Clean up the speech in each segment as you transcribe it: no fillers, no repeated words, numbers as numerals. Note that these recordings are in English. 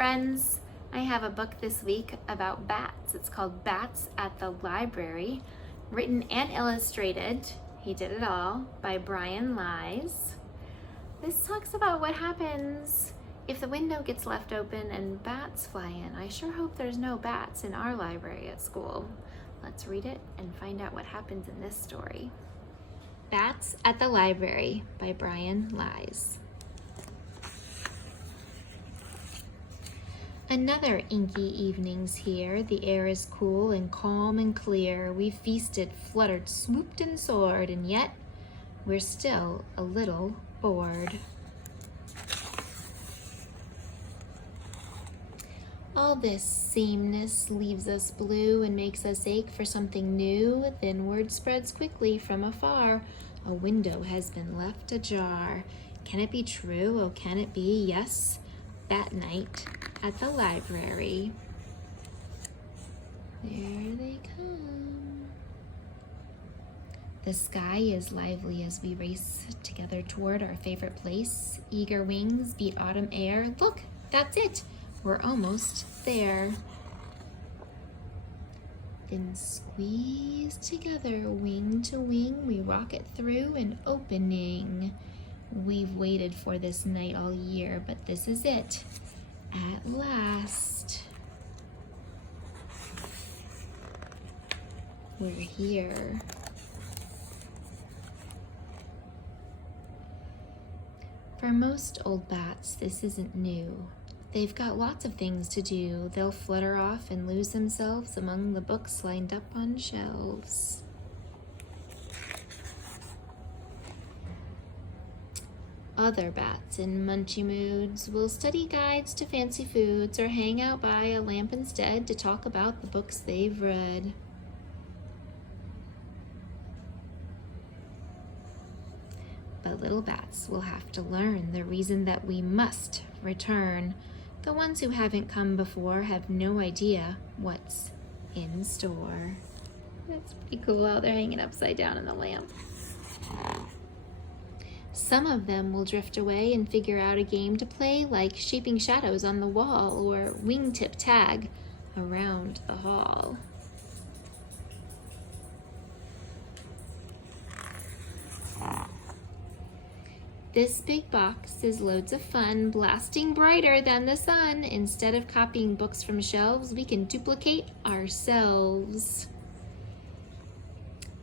friends. I have a book this week about bats. It's called Bats at the Library, written and illustrated, he did it all, by Brian Lies. This talks about what happens if the window gets left open and bats fly in. I sure hope there's no bats in our library at school. Let's read it and find out what happens in this story. Bats at the Library by Brian Lies. Another inky evening's here. The air is cool and calm and clear. We've feasted, fluttered, swooped and soared, and yet we're still a little bored. All this sameness leaves us blue and makes us ache for something new. Then word spreads quickly from afar. A window has been left ajar. Can it be true? Oh, can it be? Yes, that night at the library. There they come. The sky is lively as we race together toward our favorite place. Eager wings beat autumn air. Look, that's it. We're almost there. Then squeeze together, wing to wing, we rocket through an opening. We've waited for this night all year, but this is it. At last. We're here. For most old bats, this isn't new. They've got lots of things to do. They'll flutter off and lose themselves among the books lined up on shelves. Other bats in munchy moods will study guides to fancy foods or hang out by a lamp instead to talk about the books they've read. But little bats will have to learn the reason that we must return. The ones who haven't come before have no idea what's in store. That's pretty cool how they're hanging upside down in the lamp. Some of them will drift away and figure out a game to play, like shaping shadows on the wall or wingtip tag around the hall. This big box is loads of fun, blasting brighter than the sun. Instead of copying books from shelves, we can duplicate ourselves.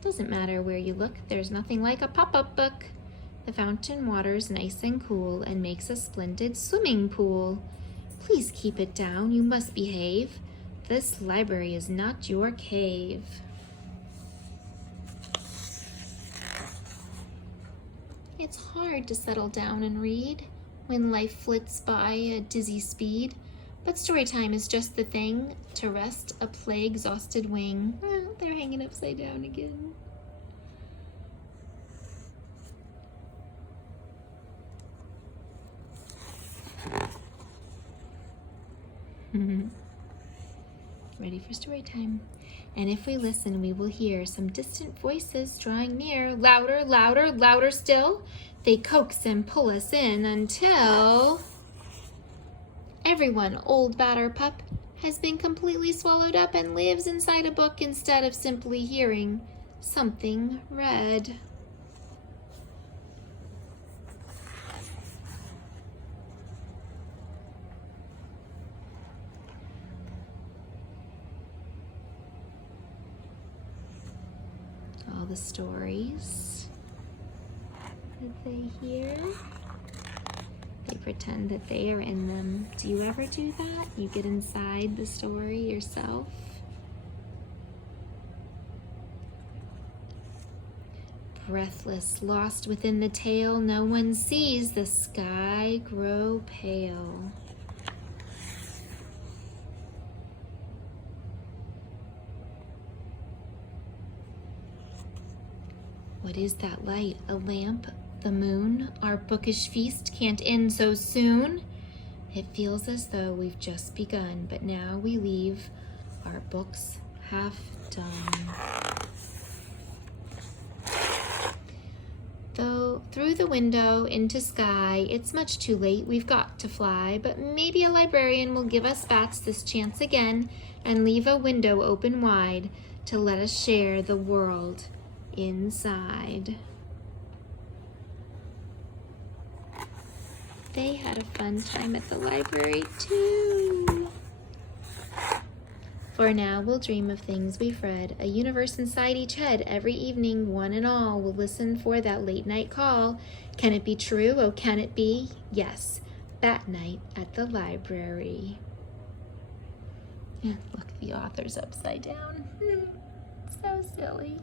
Doesn't matter where you look, there's nothing like a pop-up book. The fountain water's nice and cool and makes a splendid swimming pool. Please keep it down, you must behave. This library is not your cave. It's hard to settle down and read when life flits by at dizzy speed, but story time is just the thing to rest a play-exhausted wing. Oh, they're hanging upside down again. Ready for story time. And if we listen, we will hear some distant voices drawing near. Louder, louder, louder still. They coax and pull us in until everyone, old bat or pup, has been completely swallowed up and lives inside a book instead of simply hearing something read. All the stories that they hear, they pretend that they are in them. Do you ever do that? You get inside the story yourself? Breathless, lost within the tale, no one sees the sky grow pale. What is that light? A lamp? The moon? Our bookish feast can't end so soon. It feels as though we've just begun, but now we leave our books half done. Though go through the window into sky. It's much too late, we've got to fly, but maybe a librarian will give us bats this chance again and leave a window open wide to let us share the world inside. They had a fun time at the library too. For now, we'll dream of things we've read, a universe inside each head. Every evening, one and all will listen for that late night call. Can it be true? Oh, can it be? Yes, Bat Night at the library. Look, the author's upside down. So silly.